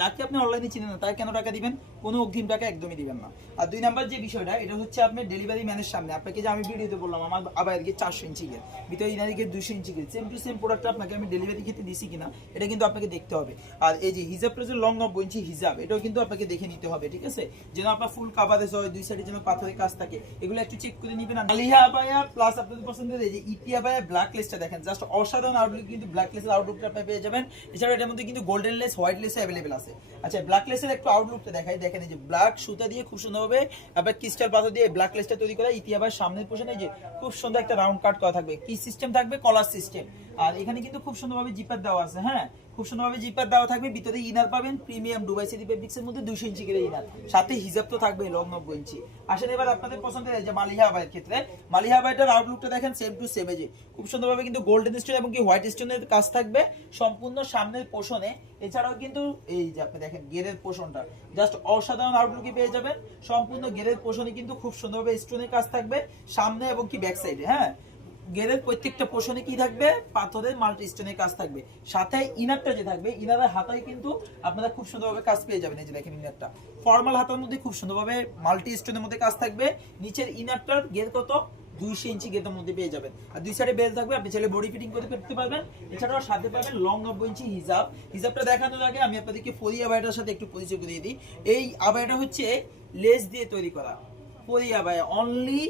যাকে আপনি অনলাইনে চিনেন না তাকে কেন টাকা দিবেন? কোনো অগ্রিম টাকা একদমই দিবেন না। আর 2 নাম্বার যে বিষয়টা, এটা হচ্ছে আপনি ডেলিভারি ম্যানের সামনে আপনাকে যে আমি ভিডিওতে বললাম আমার আবার কি 400 ইঞ্চি গেট ভিতরে ইনারিকে 200 inch gauge same to same product আপনাকে আমি ডেলিভারি ক্ষেত্রে দিছি কিনা এটা কিন্তু আপনাকে দেখতে হবে। আর এই যে হিজাবটা যে লং 90 ইঞ্চি হিজাব, এটাও কিন্তু আপনাকে দেখে নিতে হবে, ঠিক আছে? যেন আপনার ফুল কাভারেজ হয়, দুই সাইডে যেন পাথরের কাজ থাকে, এগুলো একটু চেক করে নিবেন। মালিহা আবায়া প্লাস আপনাদের পছন্দের এই যে ইটি আবায়া ব্ল্যাক লেসটা দেখেন, জাস্ট অসাধারণ আউটলুক, কিন্তু ব্ল্যাক লেসের আউটলুকটা আপনি পেয়ে যাবেন। এছাড়া এটার মধ্যে কিন্তু golden less, white less available আছে। আচ্ছা, ব্ল্যাক লেসের একটু আউটলুকটা দেখাই, দেখেন এই যে ব্ল্যাক সুতা দিয়ে খুব সুন্দরভাবে আপনার ক্রিস্টাল পাথর দিয়ে ব্ল্যাক লেসটা তৈরি করা। ইতি আবার সামনের পোর্শনে যে খুব সুন্দর একটা রাউন্ড কাট করা থাকবে, কি সিস্টেম থাকবে, কলার সিস্টেম। আর এখানে কিন্তু খুব সুন্দরভাবে জিপার দেওয়া আছে, হ্যাঁ খুব সুন্দরভাবে জিপার দেওয়া থাকবে। ভিতরে ইনার পাবেন প্রিমিয়াম দুবাই সিটি ফেব্রিক্সের মধ্যে 200 ইঞ্চি করে ইনার, সাথে হিজাব তো থাকবে লং 90 ইঞ্চি। আসেন এবার আপনাদের পছন্দের এই যে মালিহা আবায়ের ক্ষেত্রে, মালিহা আবায়ের আউটলুকটা দেখেন সেম টু সেম, এই যে খুব সুন্দরভাবে কিন্তু গোল্ডেন স্টোন এবং কি হোয়াইট স্টোনের কাজ থাকবে সম্পূর্ণ সামনের পোর্শনে। এছাড়াও কিন্তু এই যে আপনি দেখেন গেরের পোর্শনটা জাস্ট অসাধারণ আউটলুকে পেয়ে যাবেন। সম্পূর্ণ গেরের পোর্শনে কিন্তু খুব সুন্দরভাবে স্টোনের কাজ থাকবে সামনে এবং কি ব্যাক সাইডে, হ্যাঁ গেরের প্রত্যেকটা পোর্শনে কি থাকবে, পাথরের মাল্টি স্টোনের কাজ থাকবে। সাথে ইনারটা যে থাকবে, ইনারের হাতায় কিন্তু আপনারা খুব সুন্দরভাবে কাজ পেয়ে যাবেন। এই যে দেখেন ইনারটা ফর্মাল হাতার মধ্যে খুব সুন্দরভাবে মাল্টি স্টোনের মধ্যে কাজ থাকবে। নিচের ইনারটার গের কত 200 ইঞ্চি গেটের মধ্যে পেয়ে যাবেন। আর দুই সাইডে বেল থাকবে, আপনি চাইলে বডি ফিটিং করে করতে পারবেন। এছাড়াও সাথে পাবেন লং 90 ইঞ্চি হিজাব। হিজাবটা দেখানোর আগে আমি আপনাদেরকে ফরি আবায়াটার সাথে একটু পরিচয় করিয়ে দিই। এই আবায়াটা হচ্ছে লেস দিয়ে তৈরি করা ফরি আবায়া, অনলি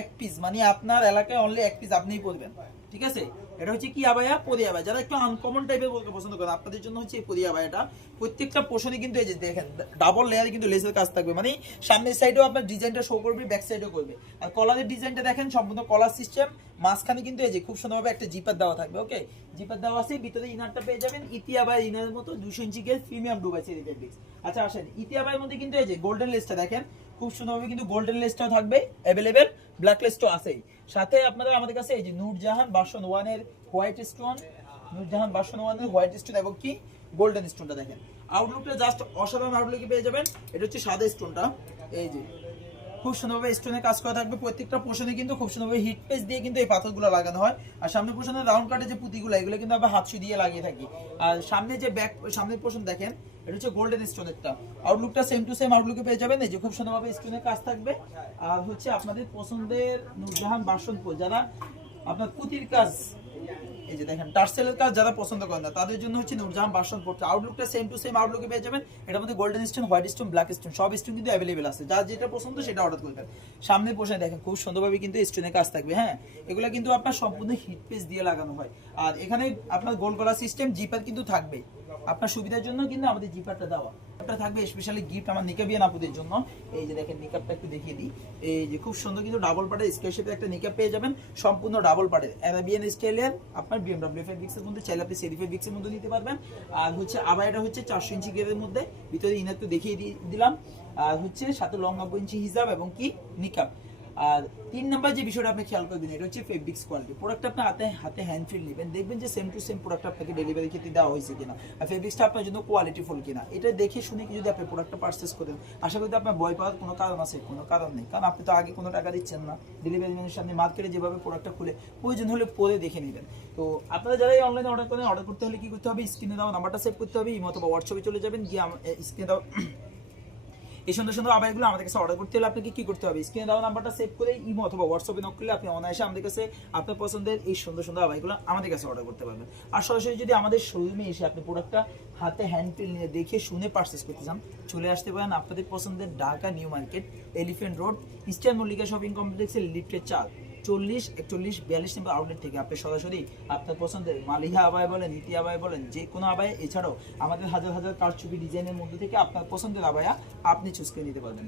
এক পিস, মানে আপনার এলাকায় অনলি এক পিস আপনিই পরবেন, ঠিক আছে? এটা হচ্ছে কি আবায়া, পরি আবায়া। যারা একটু আনকমন টাইপের বলতে পছন্দ করেন আপনাদের জন্য হচ্ছে এই পরি আবায়াটা। প্রত্যেকটা পোর্শনে কিন্তু এই যে দেখেন ডাবল লেয়ারে কিন্তু লেসের কাজ থাকবে, মানে সামনের সাইডেও আপনার ডিজাইনটা শো করবে, ব্যাক সাইডেও করবে। আর কলারের ডিজাইনটা দেখেন সম্পূর্ণ কলার সিস্টেম, মাঝখানে কিন্তু এই যে খুব সুন্দরভাবে একটা জিপার দেওয়া থাকবে। ওকে, জিপার দেওয়া আছে, ভিতরে ইনারটা পেয়ে যাবেন ইতি আবায়া ইনারের মতো 200 inch gauge premium Dubai city fabrics. আচ্ছা আসেন, ইতি আবায়ার মধ্যে কিন্তু এই যে গোল্ডেন লেসটা দেখেন খুব সুন্দরভাবে কিন্তু গোল্ডেন লেসটাও থাকবে অ্যাভেলেবেল, ব্ল্যাক লেসটাও আছেই। সাথে আপনারা আমাদের কাছে এই যে নূরজাহান ভার্সন 1 এর হোয়াইট স্টোন, নূরজাহান ভার্সন 1 এর হোয়াইট স্টোন এবং কি গোল্ডেন স্টোনটা দেখেন, আউটলুকটা জাস্ট অসাধারণ আউটলুকে পেয়ে যাবেন। এটা হচ্ছে সাদা স্টোনটা, এই যে খুব সুন্দরভাবে স্টোনের কাজ করা থাকবে। প্রত্যেকটা পোর্শনে কিন্তু খুব সুন্দরভাবে হিট পেজ দিয়ে কিন্তু এই পাথরগুলো লাগানো হয়। আর সামনে পোর্শনে রাউন্ড কাটে যে পুঁতিগুলো, এগুলো কিন্তু আমরা হাতসু দিয়ে লাগিয়ে থাকি। আর সামনে যে ব্যাক সামনের পোর্শন দেখেন, এটা হচ্ছে গোল্ডেন স্টোনেরটা, আউটলুকটা সেম টু সেম আউটলুকে পেয়ে যাবেন। এই যে খুব সুন্দরভাবে স্টোনের কাজ থাকবে। আর হচ্ছে আপনাদের পছন্দের নূরজাহান ভার্সন 4, যারা আপনার পুঁতির কাজ, এই যে দেখেন টার্সেলের কাজ যারা পছন্দ করেন না তাদের জন্য হচ্ছে নূরজাহান ভার্সন 4, আউটলুকটা সেম টু সেম আউটলুকে পেয়ে যাবেন। এটার মধ্যে golden stone, white stone, black stone সব স্টোন কিন্তু অ্যাভেলেবেল আছে, যার যেটা পছন্দ সেটা অর্ডার করবেন। সামনে পোর্শনে দেখেন খুব সুন্দরভাবে কিন্তু স্টোনের কাজ থাকবে, হ্যাঁ এগুলো কিন্তু আপনার সম্পূর্ণ হিট পেজ দিয়ে লাগানো হয়। আর এখানে আপনার গোল গলা সিস্টেম, জিপার কিন্তু থাকবে আপনার সুবিধার জন্য, কিন্তু আমাদের জিপারটা দেওয়া এটা থাকবে স্পেশালি গিফট আমার নিকাবিয়ান আপুদের জন্য। এই যে দেখেন নিকাবটা একটু দেখিয়ে দিই, এই যে খুব সুন্দর কিন্তু ডাবল পার্টের স্কয়ার শেপের একটা নিকাব পেয়ে যাবেন, সম্পূর্ণ ডাবল পার্টের আরাবিয়ান স্টাইলের আপনার বিএমডব্লিউ ফেব্রিক্সের মধ্যে, চাইলে আপনি সেরি ফেব্রিক্সের মধ্যে নিতে পারবেন। আর হচ্ছে আবায়াটা হচ্ছে 400 ইঞ্চি গেরের মধ্যে, ভিতরে ইনার তো দেখিয়ে দিলাম। আর হচ্ছে সাথে লং 90 ইঞ্চি হিজাব এবং কি নিকাব। আর 3 নাম্বার যে বিষয়টা আপনি খেয়াল করবেন, এটা হচ্ছে ফেব্রিক্স কোয়ালিটি। প্রোডাক্ট আপনি হাতে হ্যান্ড ফিল নেবেন, দেখবেন যে সেম টু সেম প্রোডাক্ট আপনাকে ডেলিভারি ক্ষেত্রে দেওয়া হয়েছে কিনা, আর ফেব্রিক্সটা আপনার জন্য কোয়ালিটিফুল কিনা, এটা দেখে শুনে কি যদি আপনি প্রোডাক্টটা পারচেস করেন, আশা করি আপনার ভয় পাওয়ার কোনো কারণ আছে? কোনো কারণ নেই, কারণ আপনি তো আগে কোনো টাকা দিচ্ছেন না। ডেলিভারি ম্যানের সামনে মার্কেটে যেভাবে প্রোডাক্টটা খুলে প্রয়োজন হলে পরে দেখে নেবেন। তো আপনারা যারা এই অনলাইনে অর্ডার করেন, অর্ডার করতে হলে কি করতে হবে, স্ক্রিনে দেওয়া নাম্বারটা সেভ করতে হবে, ইমো অথবা হোয়াটসঅ্যাপে চলে যাবেন, গিয়ে স্ক্রিনে দেওয়া এই সুন্দর সুন্দর আবায়াগুলো আমাদের কাছে অর্ডার করতে হলে আপনাকে কি করতে হবে, স্ক্রিনে দেওয়া নাম্বারটা সেভ করে ইমো অথবা হোয়াটসঅ্যাপে নক করলে আপনি অনায়াসে আমাদের কাছে আপনার পছন্দের এই সুন্দর সুন্দর আবায়াগুলো আমাদের কাছে অর্ডার করতে পারবেন। আর সরাসরি যদি আমাদের শোরুমে এসে আপনি প্রোডাক্টটা হাতে হ্যান্ড ফিল নিয়ে দেখে শুনে পারচেস করতে চান, চলে আসতে পারেন আপনাদের পছন্দের Dhaka new market, elephant road, eastern Mallika shopping কমপ্লেক্সের লিফটের 4, 40, 41, 42 নম্বর আউটলেট থেকে আপনি সরাসরি আপনার পছন্দের মালিহা আবায়া বলেন, ইতি আবায়া বলেন, যে কোনো আবায়া, এছাড়াও আমাদের হাজার হাজার কারচুপি ডিজাইনের মধ্যে থেকে আপনার পছন্দের আবায়া আপনি চুজ করে নিতে পারবেন।